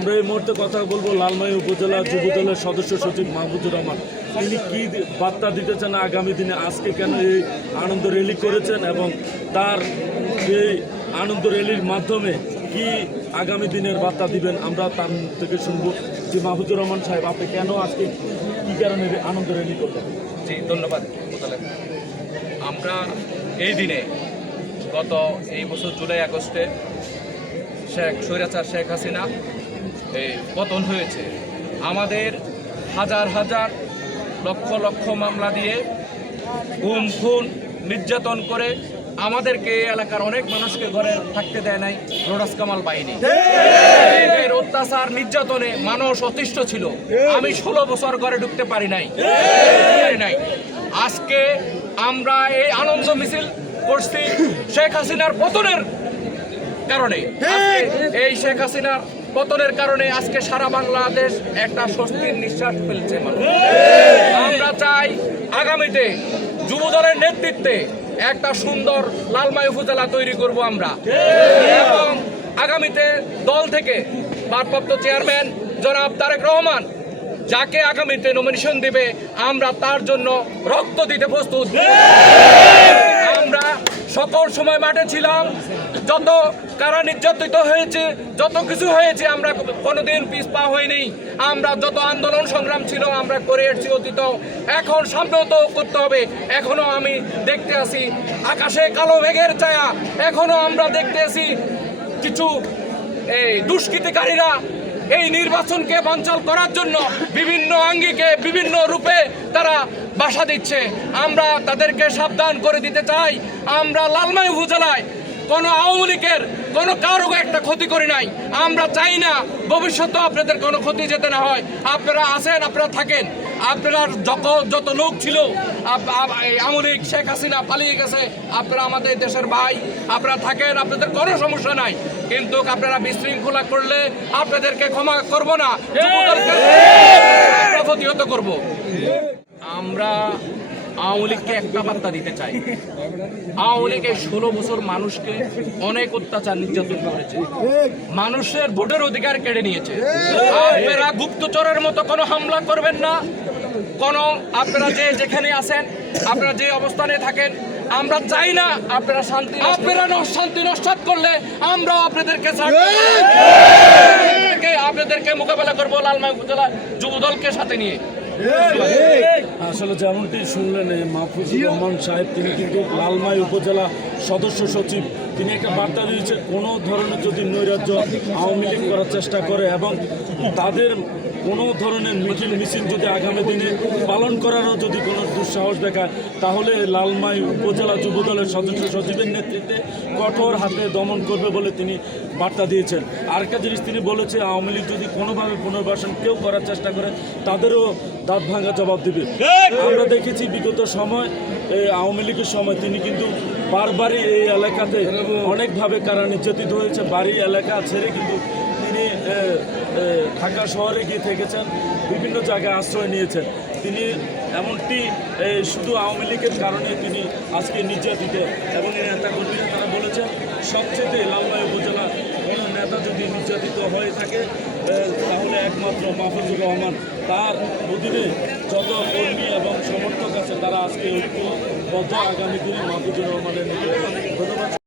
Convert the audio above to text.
আমরা এই মুহূর্তে কথা বলব লালমাই উপজেলা যুব দলের সদস্য সচিব মাহবুবুর রহমান। তিনি কি বার্তা দিতে চান আগামী দিনে? আজকে কেন এই আনন্দ র্যালি করেছেন এবং তার এই আনন্দ র্যালির মাধ্যমে কি আগামী দিনের বার্তা দিবেন? আমরা তার থেকে শুনব যে মাহবুবুর রহমান সাহেব, আপনি কেন আজকে কি কারণে আনন্দ র্যালি করবেন জি, ধন্যবাদ আমরা এই দিনে গত এই বছর জুলাই, আগস্টে শেখ, স্বৈরাচার শেখ হাসিনা পতন হয়েছে। আমাদের হাজার হাজার লক্ষ লক্ষ মামলা দিয়ে গুম খুন নির্যাতন করে আমাদেরকে এই এলাকার অনেক মানুষকে ঘরে থাকতে দেয় নাই রোডাস কামাল বাহিনী অত্যাচার নির্যাতনে মানুষ অতিষ্ঠ ছিল। আমি ষোলো বছর ঘরে ঢুকতে পারি নাই। নাই। আজকে আমরা এই আনন্দ মিছিল করছি শেখ হাসিনার পতনের কারণে। এই শেখ হাসিনার পতনের কারণে আজকে সারা বাংলাদেশ একটা স্বস্তির নিঃশ্বাস ফেলছে আমরা চাই আগামীতে যুব দলের নেতৃত্বে একটা সুন্দর লালমাই উপজেলা তৈরি করব আমরা। এবং আগামীতে দল থেকে ভারপ্রাপ্ত চেয়ারম্যান জনাব তারেক রহমান যাকে আগামীতে নমিনেশন দিবে, আমরা তার জন্য রক্ত দিতে প্রস্তুত। আমরা সকল সময় মাঠে ছিলাম। যত কারা নির্যাতিত হয়েছে, যত কিছু হয়েছে, আমরা কোনোদিন পিস পা হয়নি আমরা যত আন্দোলন সংগ্রাম ছিল, আমরা করে এসেছি অতীত। এখন সামনেও করতে হবে। এখনও আমি দেখতে আছি আকাশে কালো মেঘের ছায়া। এখনও আমরা দেখতে আছি কিছু, এই দুষ্কৃতিকারীরা এই নির্বাচনকে বানচাল করার জন্য বিভিন্ন আঙ্গিকে, বিভিন্ন রূপে তারা বাসা দিচ্ছে। আমরা তাদেরকে সাবধান করে দিতে চাই। আমরা লালমাই উপজেলায় কোনো আওয়ামী লীগের কোনো কারও একটা ক্ষতি করি নাই। আমরা চাই না ভবিষ্যতে আপনাদের কোনো ক্ষতি যেতে না হয়। আপনারা আছেন, আপনারা থাকেন। আপনারা যত যত লোক ছিল আওয়ামী লীগ, শেখ হাসিনা পালিয়ে গেছে। আপনারা আমাদের দেশের ভাই, আপনারা থাকেন, আপনাদের কোনো সমস্যা নাই। কিন্তু আপনারা বিশৃঙ্খলা করলে আপনাদেরকে ক্ষমা করব না। প্রতিহত করব। আমরা আওয়ামী লীগকে একটা বার্তা দিতে চাই। আওয়ামী লীগ এই ষোলো বছর মানুষকে অনেক অত্যাচার নির্যাতন করেছে। মানুষের ভোটের অধিকার কেড়ে নিয়েছে। আপনারা গুপ্তচরের মতো কোনো হামলা করবেন না। কোনো আপনারা যে যেখানে আছেন আপনারা যে অবস্থানে থাকেন আমরা চাই না আপনারা শান্তি আপনারা ন- শান্তি নষ্ট করলে আমরাও আপনাদেরকে আপনাদেরকে- মোকাবেলা করব লালমাই উপজেলা যুব দলকে সাথে নিয়ে। আসলে যেমনটি শুনলেন মাহফুজুর রহমান সাহেব তিনি কিন্তু লালমাই উপজেলা সদস্য সচিব। তিনি একটা বার্তা দিয়েছে কোনো ধরনের যদি নৈরাজ্য আওয়ামী লীগ করার চেষ্টা করে এবং তাদের কোনো ধরনের মিছিল মিছিল যদি আগামী দিনে পালন করারও যদি কোনো দুঃসাহস দেখায় তাহলে লালমাই উপজেলা যুব দলের সদস্য সচিবের নেতৃত্বে কঠোর হাতে দমন করবে বলে তিনি বার্তা দিয়েছেন। আরেকটা জিনিস তিনি বলেছে আওয়ামী লীগ যদি কোনোভাবে পুনর্বাসন কেউ করার চেষ্টা করে তাদেরও দাঁত ভাঙা জবাব দিবে। আমরা দেখেছি বিগত সময় এই আওয়ামী লীগের সময় তিনি কিন্তু বারবারই এই এলাকাতে অনেকভাবে কারা নির্যাতিত হয়েছে বাড়ি এলাকা ছেড়ে কিন্তু ঢাকা শহরে গিয়ে থেকেছেন, বিভিন্ন জায়গায় আশ্রয় নিয়েছেন। তিনি এমনটি শুধু আওয়ামী লীগের কারণে তিনি আজকে নির্যাতিত। এবং এই নেতা কর্মীরা তারা বলেছেন সবচেয়ে লালমাই উপজেলা কোনো নেতা যদি নির্যাতিত হয়ে থাকে তাহলে একমাত্র মাহফুজুর রহমান। তার অধীনে যত কর্মী এবং সমর্থক আছে, তারা আজকে ঐক্যবদ্ধ আগামী দিনে মাহফুজুর রহমানের ধন্যবাদ।